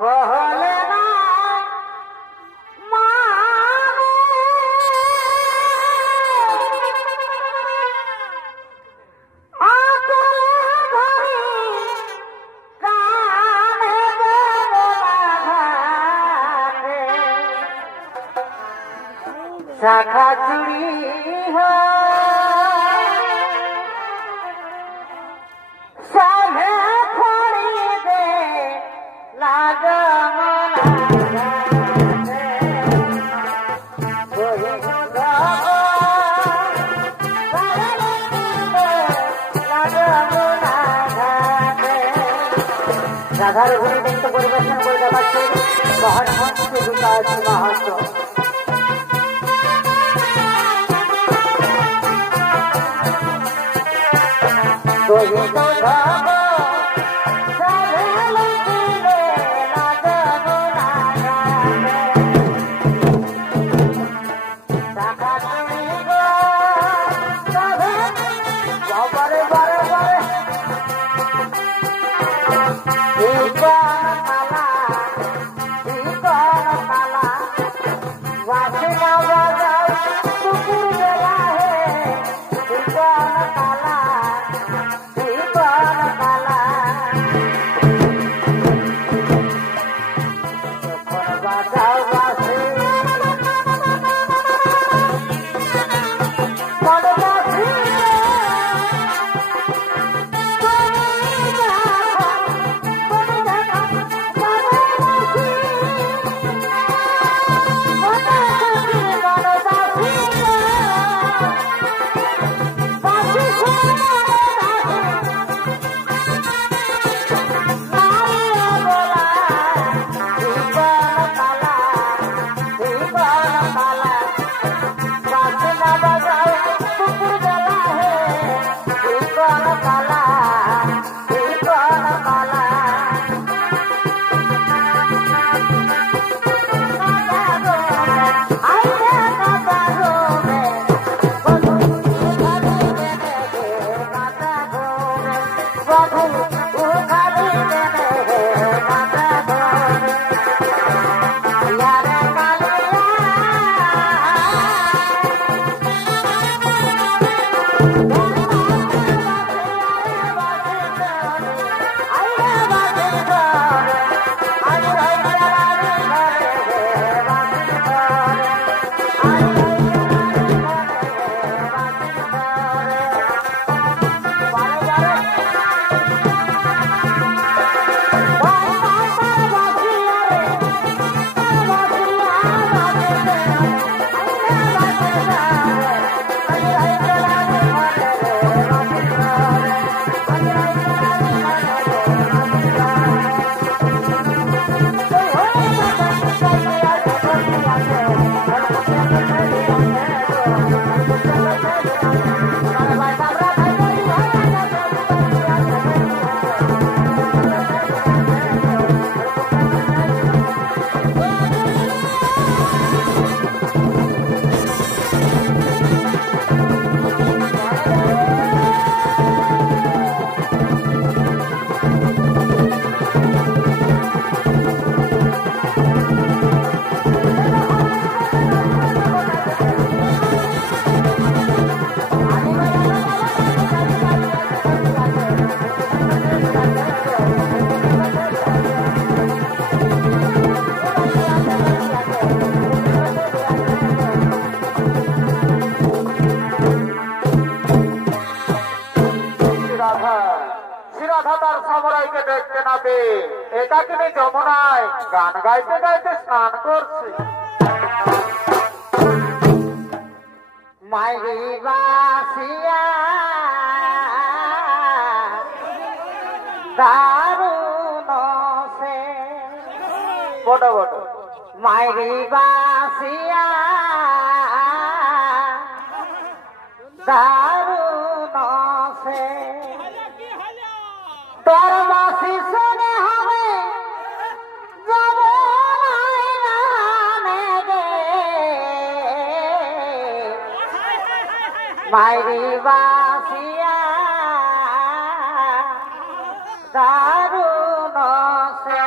कहले ना माने आकर धरी काने घाटे शाखा चुड़ी हो साहे फोड़ी दे রাধার ঘুরে নৃত্য পরিবেশন করে দেখাচ্ছেন মহানমন্ত্রী বিকাশ মাহাতো। দেখতে না পেয়ে এটাকে নিয়ে যমুনায় গান গাইতে গাইতে স্নান করছে। মাইরি বাসিয়া দারুণ সে বড় বড় মাইরি বাসিয়া দারুণ সে তোর বাসি শুনে হবে মাইরি বাসিয়া দারুণ সে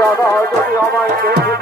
রাধা যদি আমায় দেখে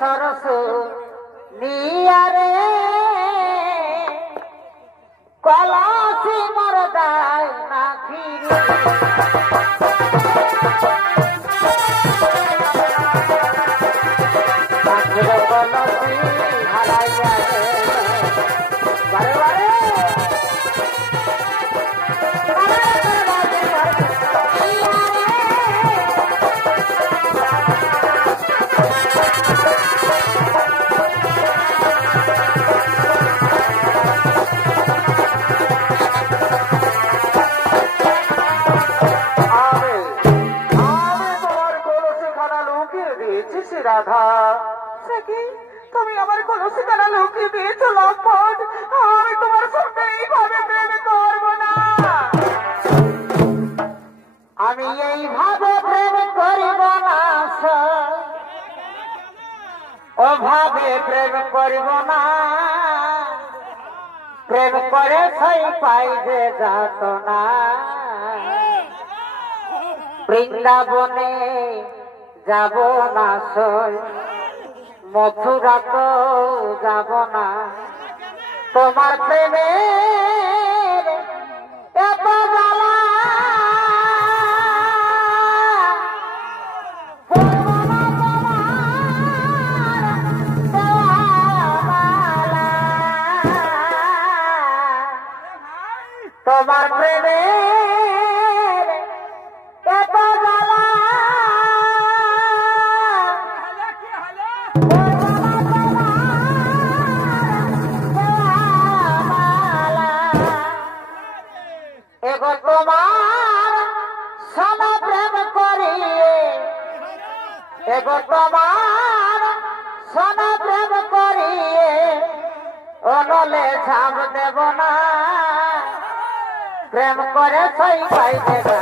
सरस नियारे कलासी मरदाय ना फिरे कलासी हराइया बारे बारे রাধা সখী তুমি আমার কলসি কানা লুকিয়ে দিয়েছো লম্পট আমি তোমার সঙ্গে এইভাবে প্রেম করব না আমি এইভাবে প্রেম করিব না ওভাবে প্রেম করিব না প্রেম করে সেই পাই যে যাত না বৃন্দাবনে যাব না সই মথুরা তো যাব না তোমার প্রেমে এত জ্বালা তোমার প্রেমে এত জ্বালা এগো তোমার সনা প্রেম করিয়ে এগো তোমার সনা প্রেম করিয়ে অনলে ঝাপ দেব না প্রেম করে সই পাই দেবা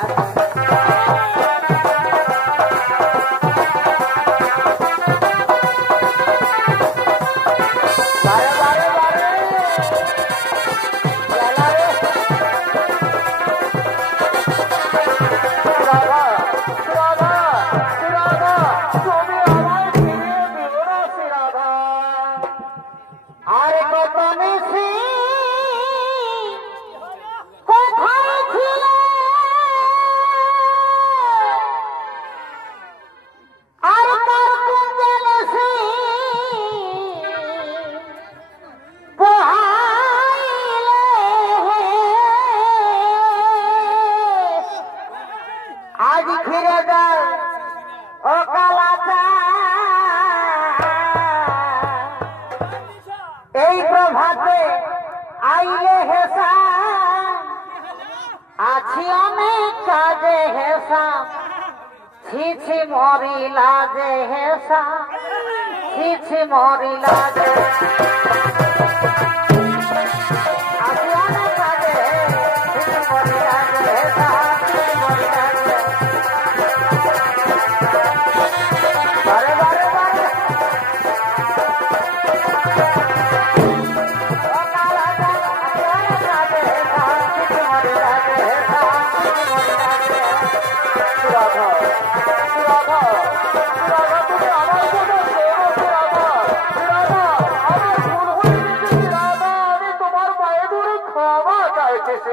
অনেক কাজে হেসাম ছিছি মরিলা যে হেসাম ছিছি মরিলা যে আসি অনেক কাজে ছিছি মরিলা যে হেসাম ছিছি মরিলা যে বারে বারে বারে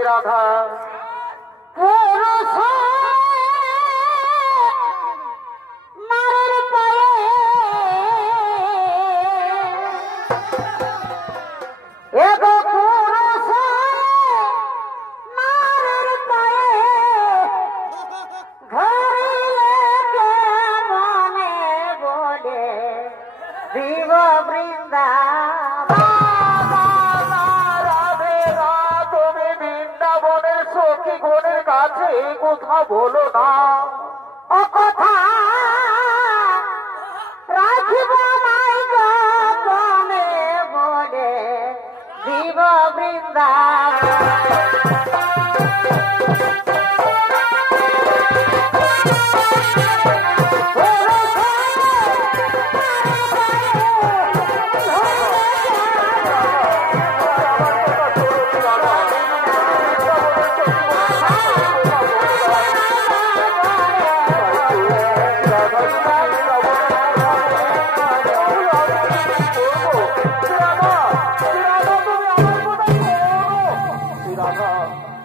রাধা মারের পায়ে এগো পুরুষ মারের পায়ে ধরিলে কে মনে বলে শিব বৃন্দাবন রাধে রা তুমি বৃন্দাবনের সখী গণের কাছে কথা বলো না ও কথা রাখিব নাই গোপনে বলে শিব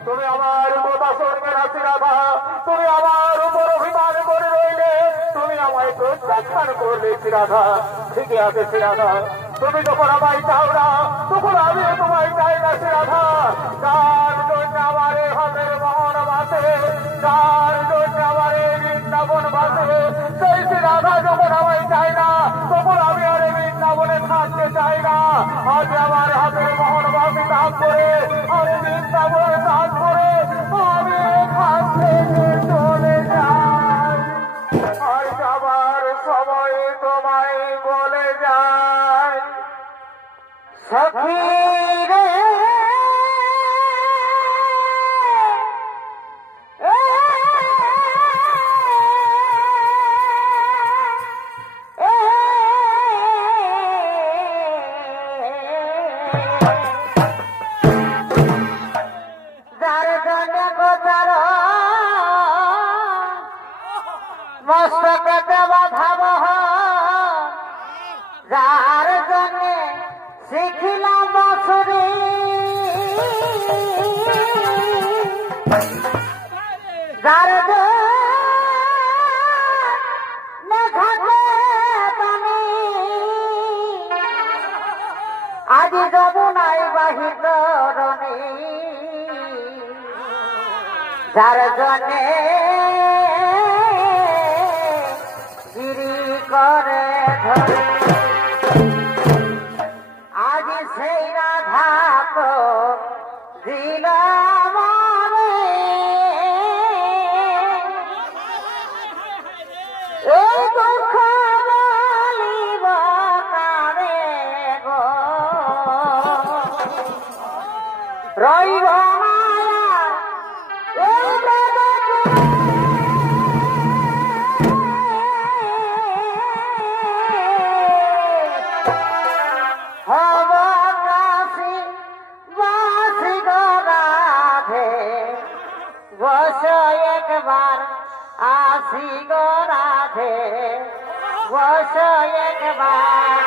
তুমি আমার কথা শুনবে না শ্রীরাধা তুমি আমার উপর অভিমান করে রইলে তুমি আমায় প্রত্যাখ্যান করলে শ্রীরাধা ঠিকই আছে শ্রীরাধা তুমি যখন আমায় চাও না তখন আমি তোমায় চাই না শ্রীরাধা যার জন্য আমার হাতের মহন বাসে যার জন্য আমার বৃন্দাবন বাসে সেই শ্রীরাধা যখন আমায় চাই না তখন আমি আর বৃন্দাবনে থাকতে চাই না আজ আমার হাতের মহন বাসে দান করে আমি বৃন্দাবনে দান করে আমি এখান থেকে চলে যাই আর যাবার সময় তোমায় বলে যাই সখী রে যার জন্য গোচার মস্তকে বাধাব যার জন্য শিখিলাম বছরে যার আজি যমুনাই বাহিত রণে যার জন্যে গিরি করে ধরে আজ সেই রাধা তো দিল আমারে এই দুঃখ বলিব কারে গো রইব মায়া এই জগতে হব কাশী বাসি গো রাধে বস একবার আসি গো রাধে বস একবার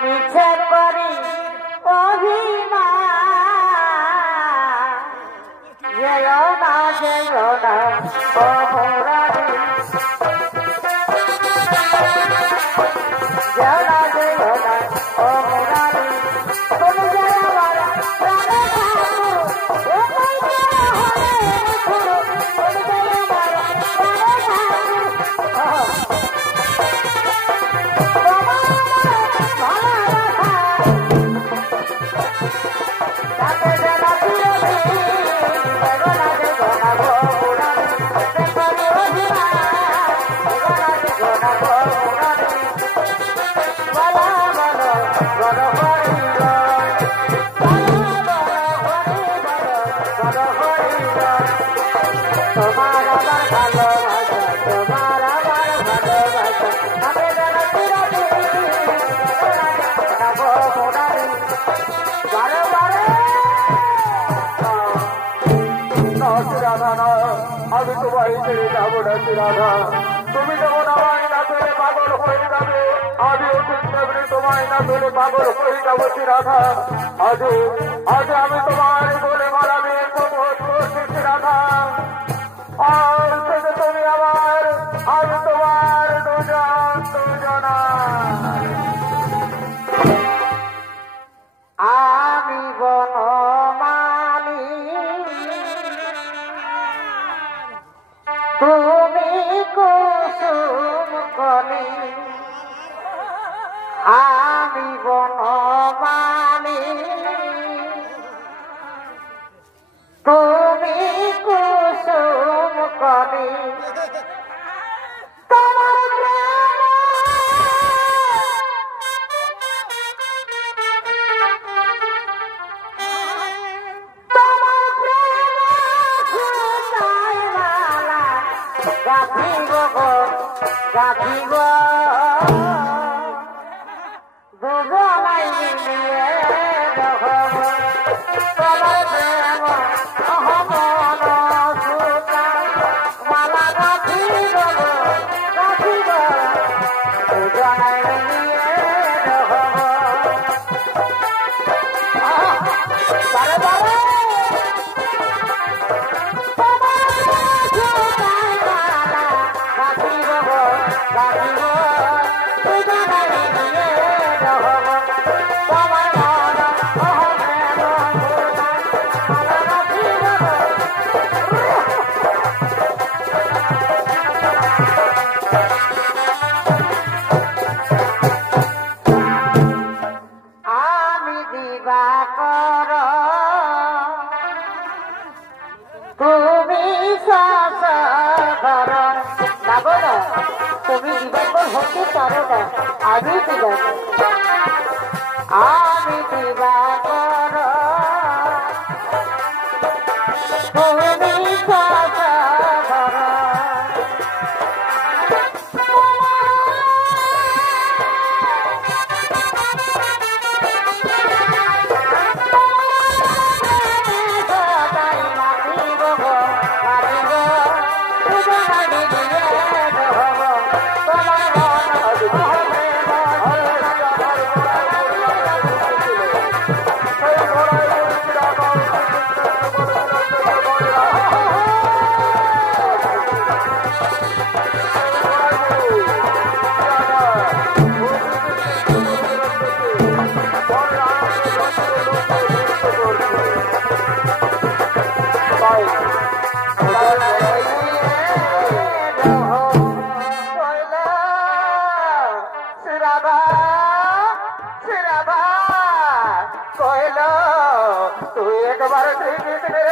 মিছে করি অভিমান যেও না ও মুরারি যেও না ও মুরারি তুমি যে আমার প্রাণে ঠাকুর ও কইতে হলে গুরু তুমি যে আমার প্রাণে ঠাকুর তোমার আমার ভালোবাসা তোমার আমার ভালোবাসা আমি জানা চিরদিন বারে বারে রাধা না আমি তোমায় ছেড়ে যাবো না রাধা তুমি যখন আমায় না পেলে পাগল হয়ে যাবে আমিও ঠিক তেমনি তোমায় না পেলে পাগল হয়ে যাবো রাধা আজ আমি তোমার বলে মারাবে প্রবোধ করছি রাধা আর থেকে তুমি আমার আমি তোমার দুজনা আমি বনমালী তুমি কুসুম কলি আমি বনমালী তুমি কুসুম কলি তোমার গাথিব দুজনাই মিলিয়ে রহব তোমার প্রেম অহমন সুতা মালা গাথিব দুজনাই মিলিয়ে রহব বারে বারে আমি দিবাকর তুমি সাধর যাবো না তুমি দিবাকর হতে পারো না আমি দিবাকর আমি দিবাকর তুমি সাধর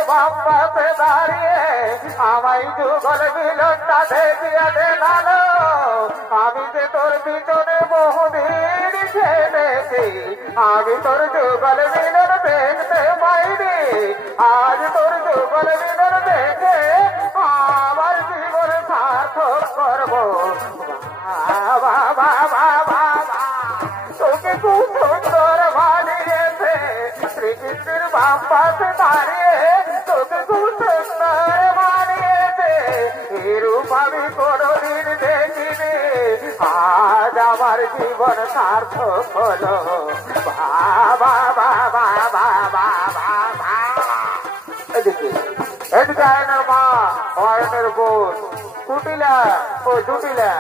বাম্পাতে দাঁড়িয়ে আমায় যুগল মিলনটা দেখিয়া দেখালো আমি যে তোর পিছনে বহুদিন ছেড়েছি আমি তোর যুগল মিলন দেখতে পাইনি আজ তোর যুগল মিলন দেখে আমার জীবন সার্থক করবো তোকে খুব সুন্দর বানিয়েছে শ্রীকৃষ্ণের বাম্পাতে দাঁড়িয়ে তোকে খুব সুন্দর বানিয়েছে এরূপ আমি কোনদিন দেখিনি আজ আমার জীবন সার্থক হলো বাবা বাবা বাবা বাবা। এদিকে এদিকে আয়নের মা ও আয়নের বোন কুটিলা ও জুটিলা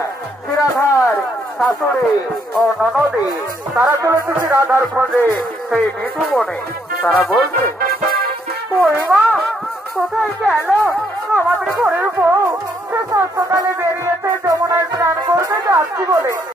শিরাধার শাশুড়ি ও ননদী তারা চলেছে রাধার খোঁজে সেই নিধু বনে। তারা বলছে ওই মা কোথায় গেল আমাদের ঘরের বউ? সে সকালে বেরিয়েছে যমুনায় স্নান করতে যাচ্ছি বলে।